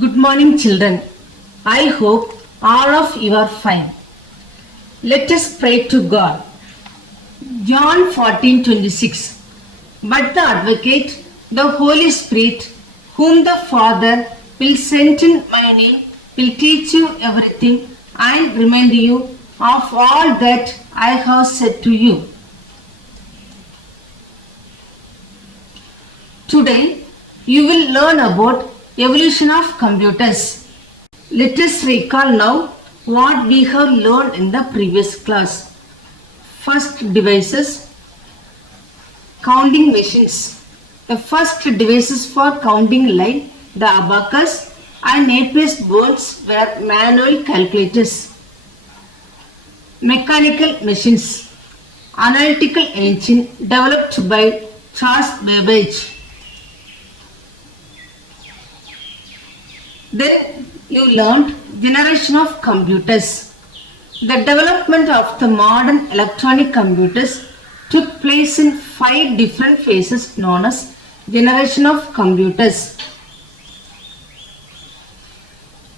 Good morning, children. I hope all of you are fine. Let us pray to God. John 14:26. But the Advocate, the Holy Spirit, whom the Father will send in my name, will teach you everything and remind you of all that I have said to you. Today, you will learn about evolution of computers. Let us recall now what we have learned in the previous class. First, devices, counting machines. The first devices for counting like the abacus and Napier boards were manual calculators. Mechanical machines, analytical engine developed by Charles Babbage. Then you learned generation of computers. The development of the modern electronic computers took place in 5 different phases known as generation of computers.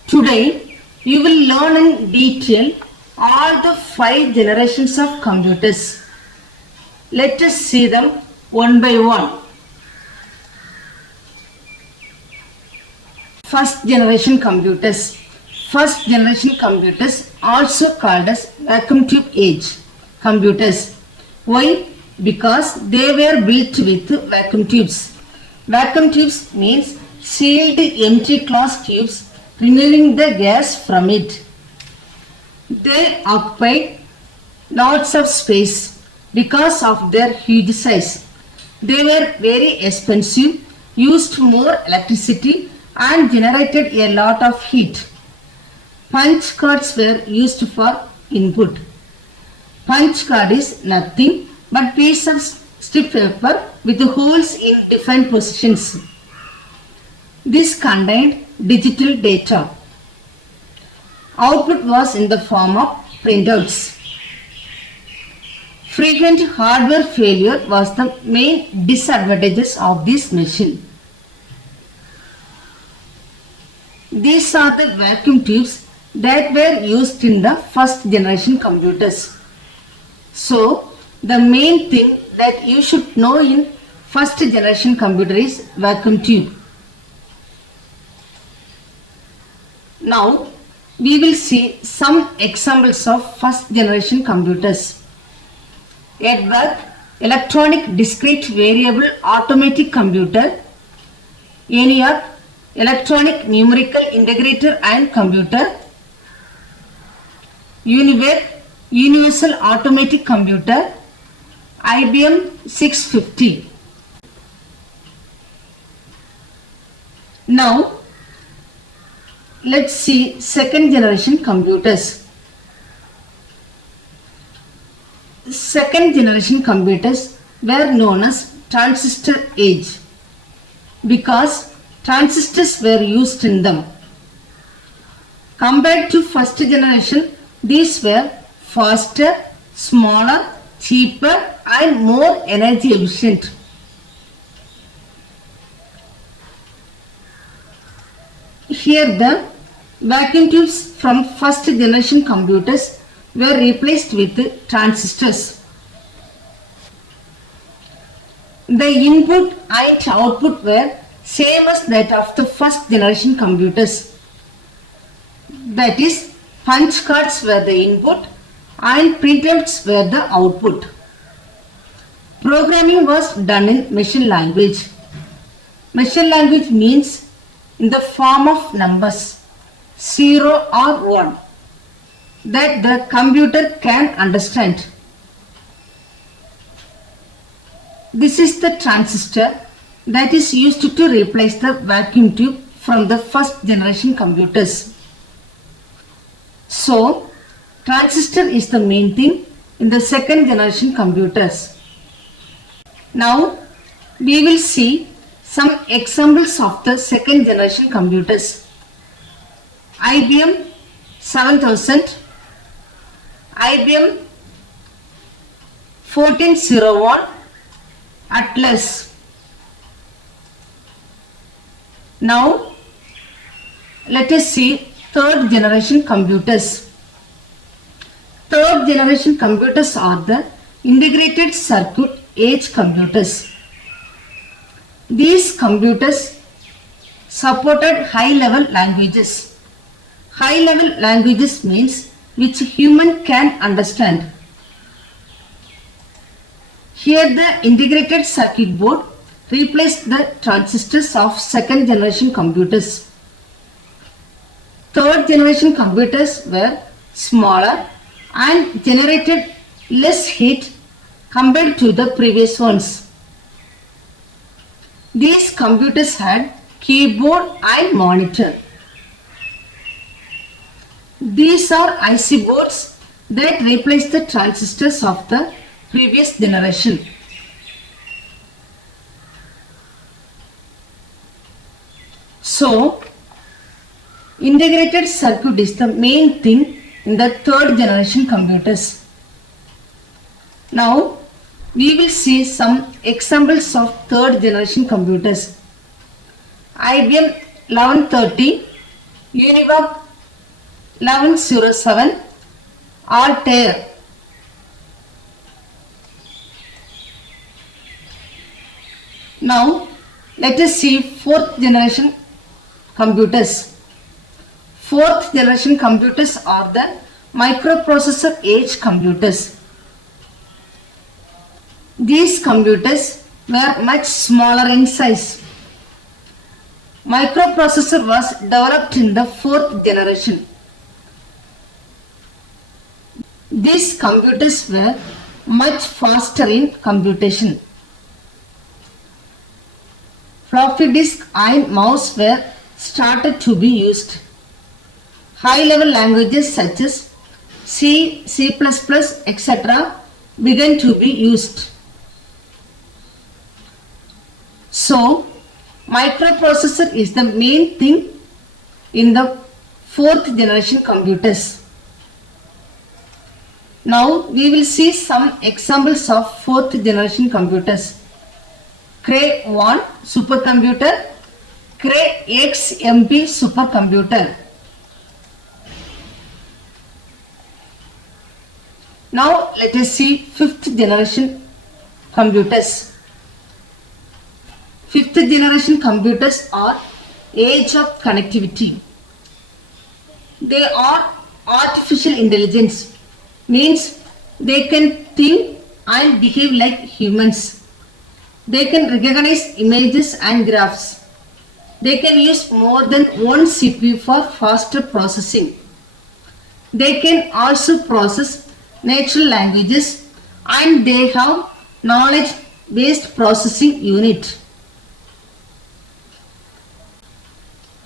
Today you will learn in detail all the 5 generations of computers. Let us see them one by one. First generation computers. First generation computers, also called as vacuum tube age computers. Why? Because they were built with vacuum tubes. Vacuum tubes means sealed empty glass tubes removing the gas from it. They occupied lots of space because of their huge size. They were very expensive, used more electricity and generated a lot of heat. Punch cards were used for input. Punch card is nothing but piece of strip paper with holes in different positions. This contained digital data. Output was in the form of printouts. Frequent hardware failure was the main disadvantages of this machine. These are the vacuum tubes that were used in the first generation computers. So, the main thing that you should know in first generation computer is vacuum tube. Now, we will see some examples of first generation computers. EDVAC, Electronic Discrete Variable Automatic Computer. ENIAC, Electronic Numerical Integrator and Computer. UNIVAC, Universal Automatic Computer. IBM 650. Now, let's see second generation computers. Second generation computers were known as transistor age because transistors were used in them. Compared to first generation, these were faster, smaller, cheaper and more energy efficient. Here the vacuum tubes from first generation computers were replaced with transistors. The input and output were same as that of the first generation computers. That is, punch cards were the input and printouts were the output. Programming was done in machine language. Machine language means in the form of numbers 0 or 1 that the computer can understand. This is the transistor that is used to replace the vacuum tube from the first generation computers. So, transistor is the main thing in the second generation computers. Now, we will see some examples of the second generation computers. IBM 7000, IBM 1401, Atlas. Now, let us see third generation computers. Third generation computers are the integrated circuit age computers. These computers supported high level languages. High level languages means which human can understand. Here the integrated circuit board replaced the transistors of second generation computers. Third generation computers were smaller and generated less heat compared to the previous ones. These computers had keyboard and monitor. These are IC boards that replace the transistors of the previous generation. So, integrated circuit is the main thing in the third generation computers. Now, we will see some examples of third generation computers. IBM 1130, Univac 1107, Altair. Now, let us see fourth generation computers. Fourth generation computers are the microprocessor age computers. These computers were much smaller in size. Microprocessor was developed in the fourth generation. These computers were much faster in computation. Floppy disk and mouse were started to be used. High-level languages such as C, C++, etc. began to be used. So, microprocessor is the main thing in the fourth generation computers. Now, we will see some examples of fourth generation computers. Cray 1 supercomputer, Cray XMP supercomputer. Now let us see fifth generation computers. Fifth generation computers are age of connectivity. They are artificial intelligence, means they can think and behave like humans. They can recognize images and graphs. They can use more than one CPU for faster processing. They can also process natural languages and they have knowledge based processing unit.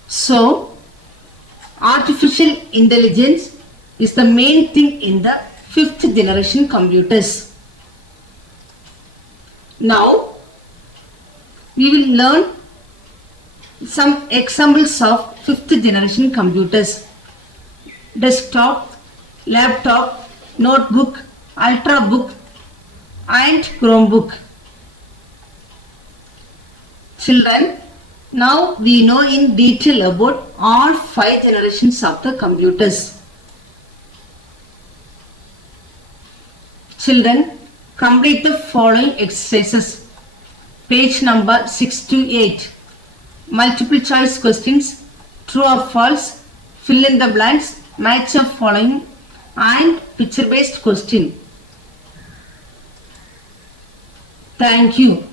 So, artificial intelligence is the main thing in the fifth generation computers. Now, we will learn some examples of fifth generation computers. Desktop, laptop, notebook, ultrabook and Chromebook. Children, now we know in detail about all 5 generations of the computers. Children, complete the following exercises. Page number 6 to 8. Multiple choice questions, true or false, fill in the blanks, match the following and picture based question. Thank you.